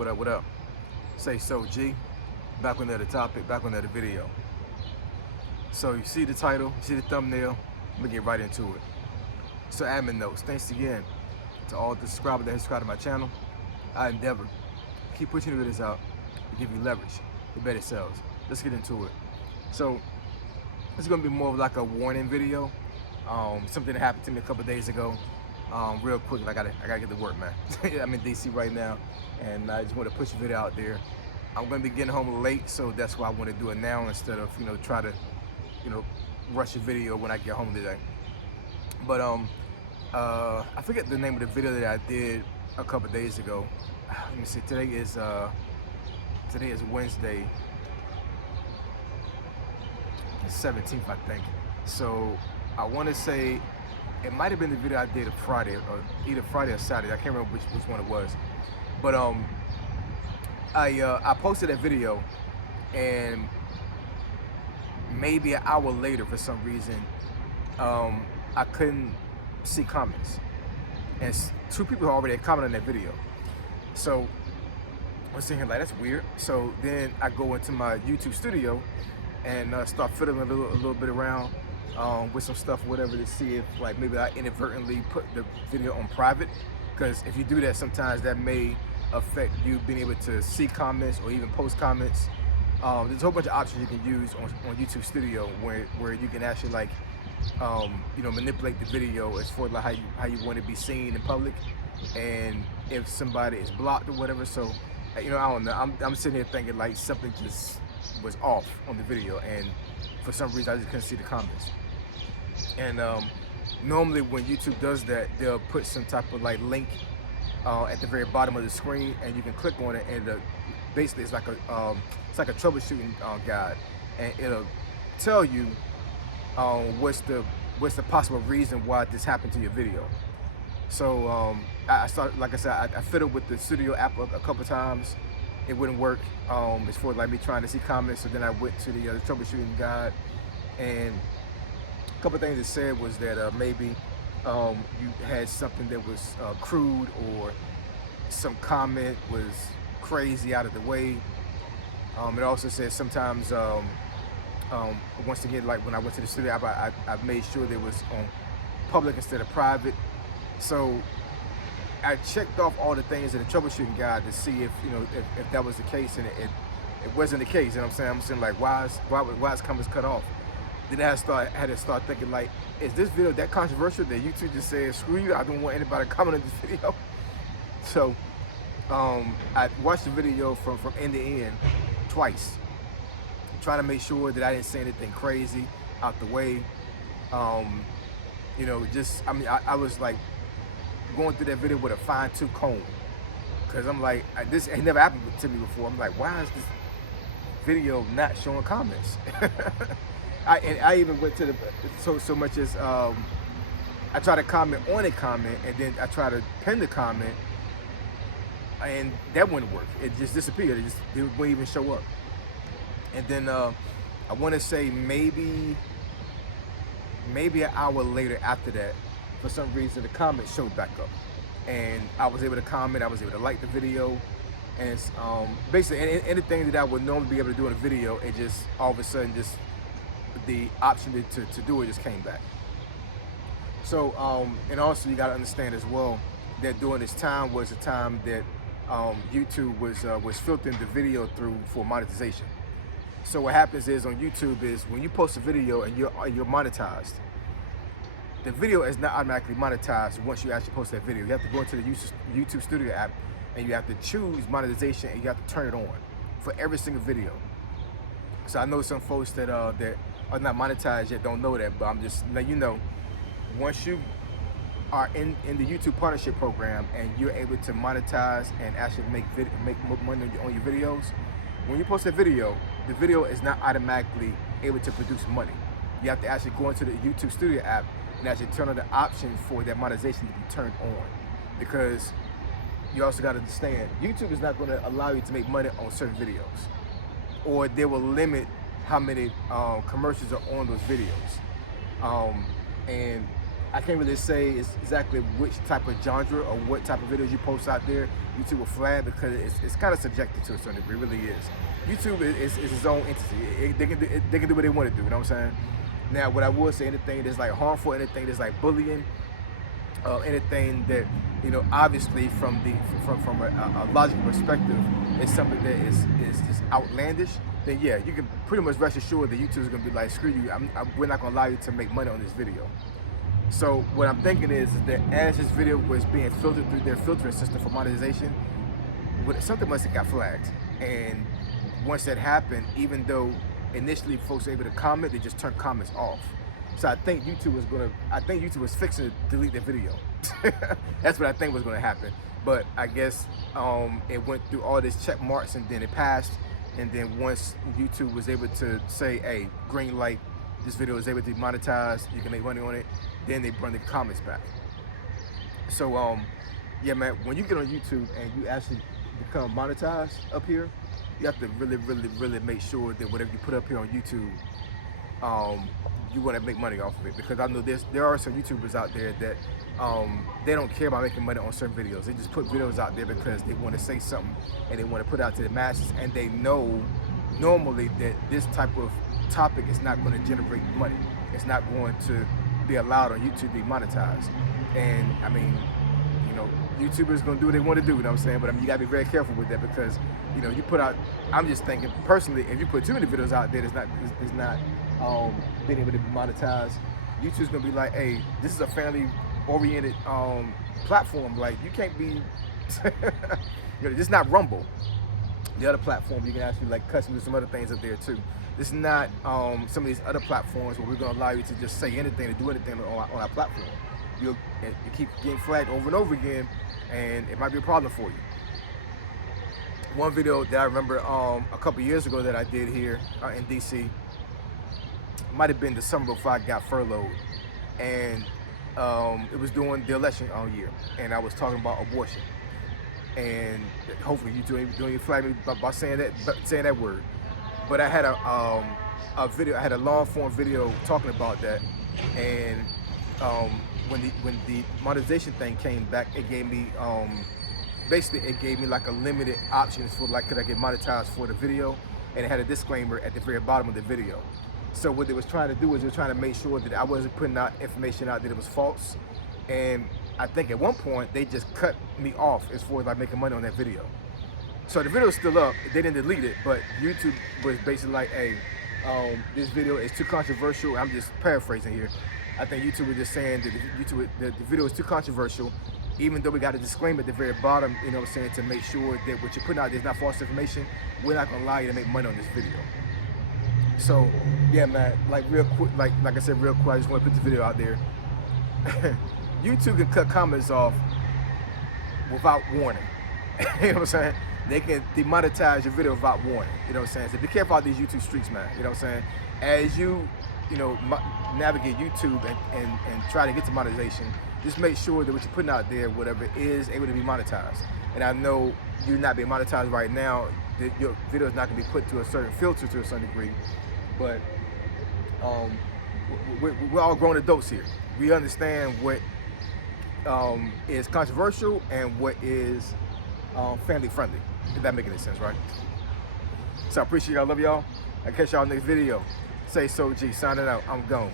What up, what up? Say so, G. Back with another topic, back with another video. So you see the title, you see the thumbnail, I'm gonna get right into it. So admin notes, thanks again to all the subscribers that subscribe to my channel. I endeavor to keep pushing the videos out to give you leverage for better sales. Let's get into it. So this is gonna be more of like a warning video. Something that happened to me a couple days ago. Real quick, I gotta get to work, man. I'm in DC right now, and I just want to push a video out there. I'm gonna be getting home late, so that's why I want to do it now instead of try to rush a video when I get home today. But I forget the name of the video that I did a couple days ago. Let me see. Today is Wednesday, the 17th, I think. So I want to say it might have been the video I did Friday, or either Friday or Saturday. I can't remember which one it was. But I posted that video, and maybe an hour later, for some reason, I couldn't see comments, and two people already had commented on that video. So I was thinking, like, that's weird. So then I go into my YouTube studio and start fiddling a little bit around with some stuff, whatever, to see if like maybe I inadvertently put the video on private. Because if you do that, sometimes that may affect you being able to see comments or even post comments. There's a whole bunch of options you can use on YouTube Studio where you can actually like manipulate the video as for like how you want to be seen in public, and if somebody is blocked or whatever. So I don't know. I'm sitting here thinking like something just was off on the video, and for some reason I just couldn't see the comments. And normally when YouTube does that, they'll put some type of like link at the very bottom of the screen, and you can click on it, and basically it's like a troubleshooting guide, and it'll tell you what's the possible reason why this happened to your video. So I started, like I said, I fiddled with the Studio app a couple times. It wouldn't work as for like me trying to see comments. So then I went to the troubleshooting guide, and a couple things it said was that maybe you had something that was crude, or some comment was crazy out of the way. It also says sometimes, once again, like when I went to the studio, I made sure that it was on public instead of private. So I checked off all the things in the troubleshooting guide to see if if that was the case, and it wasn't the case. You know what I'm saying? I'm saying like, why is comments cut off? Then I had to start thinking like, is this video that controversial that YouTube just said, screw you, I don't want anybody to comment on this video? So I watched the video from end to end twice, trying to make sure that I didn't say anything crazy out the way. I was like going through that video with a fine-tooth comb, because I'm like, this ain't never happened to me before. I'm like, why is this video not showing comments? I even went to the so much as I try to comment on a comment, and then I try to pin the comment, and that wouldn't work. It just disappeared. It wouldn't even show up. And then I want to say maybe an hour later after that, for some reason the comment showed back up, and I was able to comment. I was able to like the video, and it's basically anything that I would normally be able to do in a video, it just all of a sudden just the option to do it just came back. So and also you got to understand as well that during this time was a time that YouTube was filtering the video through for monetization. So what happens is on YouTube is when you post a video and you're monetized, the video is not automatically monetized once you actually post that video. You have to go into the YouTube Studio app, and you have to choose monetization, and you have to turn it on for every single video. So I know some folks that are not monetized yet don't know that, but I'm just letting you know, once you are in the YouTube partnership program and you're able to monetize and actually make money on your videos, when you post a video, the video is not automatically able to produce money. You have to actually go into the YouTube Studio app and actually turn on the option for that monetization to be turned on, because you also got to understand, YouTube is not going to allow you to make money on certain videos, or they will limit how many commercials are on those videos. And I can't really say it's exactly which type of genre or what type of videos you post out there YouTube will flag, because it's kind of subjective to a certain degree. It really is. YouTube is its own entity. They can do what they want to do. You know what I'm saying? Now, what I would say, anything that's like harmful, anything that's like bullying, anything that, you know, obviously from a logical perspective is something that is just outlandish, then yeah, you can pretty much rest assured that YouTube is going to be like, screw you, we're not going to allow you to make money on this video. So what I'm thinking is that as this video was being filtered through their filtering system for monetization, something must have got flagged. And once that happened, even though initially folks were able to comment, they just turned comments off. So I think YouTube was fixing to delete the video. That's what I think was gonna happen. But I guess it went through all these check marks and then it passed. And then once YouTube was able to say, hey, green light, this video is able to be monetized, you can make money on it, then they bring the comments back. So yeah, man, when you get on YouTube and you actually become monetized up here, you have to really make sure that whatever you put up here on YouTube, you want to make money off of it. Because I know there are some YouTubers out there that they don't care about making money on certain videos. They just put videos out there because they want to say something and they want to put it out to the masses, and they know normally that this type of topic is not going to generate money. It's not going to be allowed on YouTube to be monetized. And I mean, you know, YouTubers gonna do what they want to do, you know what I'm saying? But I mean, you gotta be very careful with that, because, you know, you put out, I'm just thinking personally, if you put too many videos out there that's not being able to be monetized, YouTube's gonna be like, hey, this is a family oriented platform. Like, you can't be, you know, this is not Rumble. The other platform, you can actually like custom do some other things up there too. This is not some of these other platforms where we're gonna allow you to just say anything, to do anything on our platform. You keep getting flagged over and over again, and it might be a problem for you. One video that I remember a couple years ago that I did here in DC, might have been the summer before I got furloughed, and it was during the election year, and I was talking about abortion. And hopefully you don't flag me by saying that word. But I had a video, I had a long form video talking about that, and when the monetization thing came back, it gave me basically it gave me like a limited options for like, could I get monetized for the video, and it had a disclaimer at the very bottom of the video. So what they was trying to do was they were trying to make sure that I wasn't putting out information out that it was false. And I think at one point they just cut me off as far as like making money on that video. So the video is still up, they didn't delete it, but YouTube was basically like, hey, this video is too controversial. I'm just paraphrasing here. I think YouTube was just saying that the video is too controversial, even though we got a disclaimer at the very bottom, you know what I'm saying, to make sure that what you're putting out there is not false information. We're not gonna allow you to make money on this video. So yeah, man, like real quick, like I said, real quick, I just want to put this video out there. YouTube can cut comments off without warning. You know what I'm saying? They can demonetize your video without warning. You know what I'm saying? So be careful out these YouTube streets, man. You know what I'm saying? As you know, navigate YouTube and try to get to monetization, just make sure that what you're putting out there, whatever, is able to be monetized. And I know you're not being monetized right now. Your video is not going to be put to a certain filter to a certain degree, but we're all grown adults here. We understand what is controversial and what is family friendly, if that makes any sense, right? So I appreciate y'all, love y'all. I'll catch y'all next video. Say so G, signing out, I'm gone.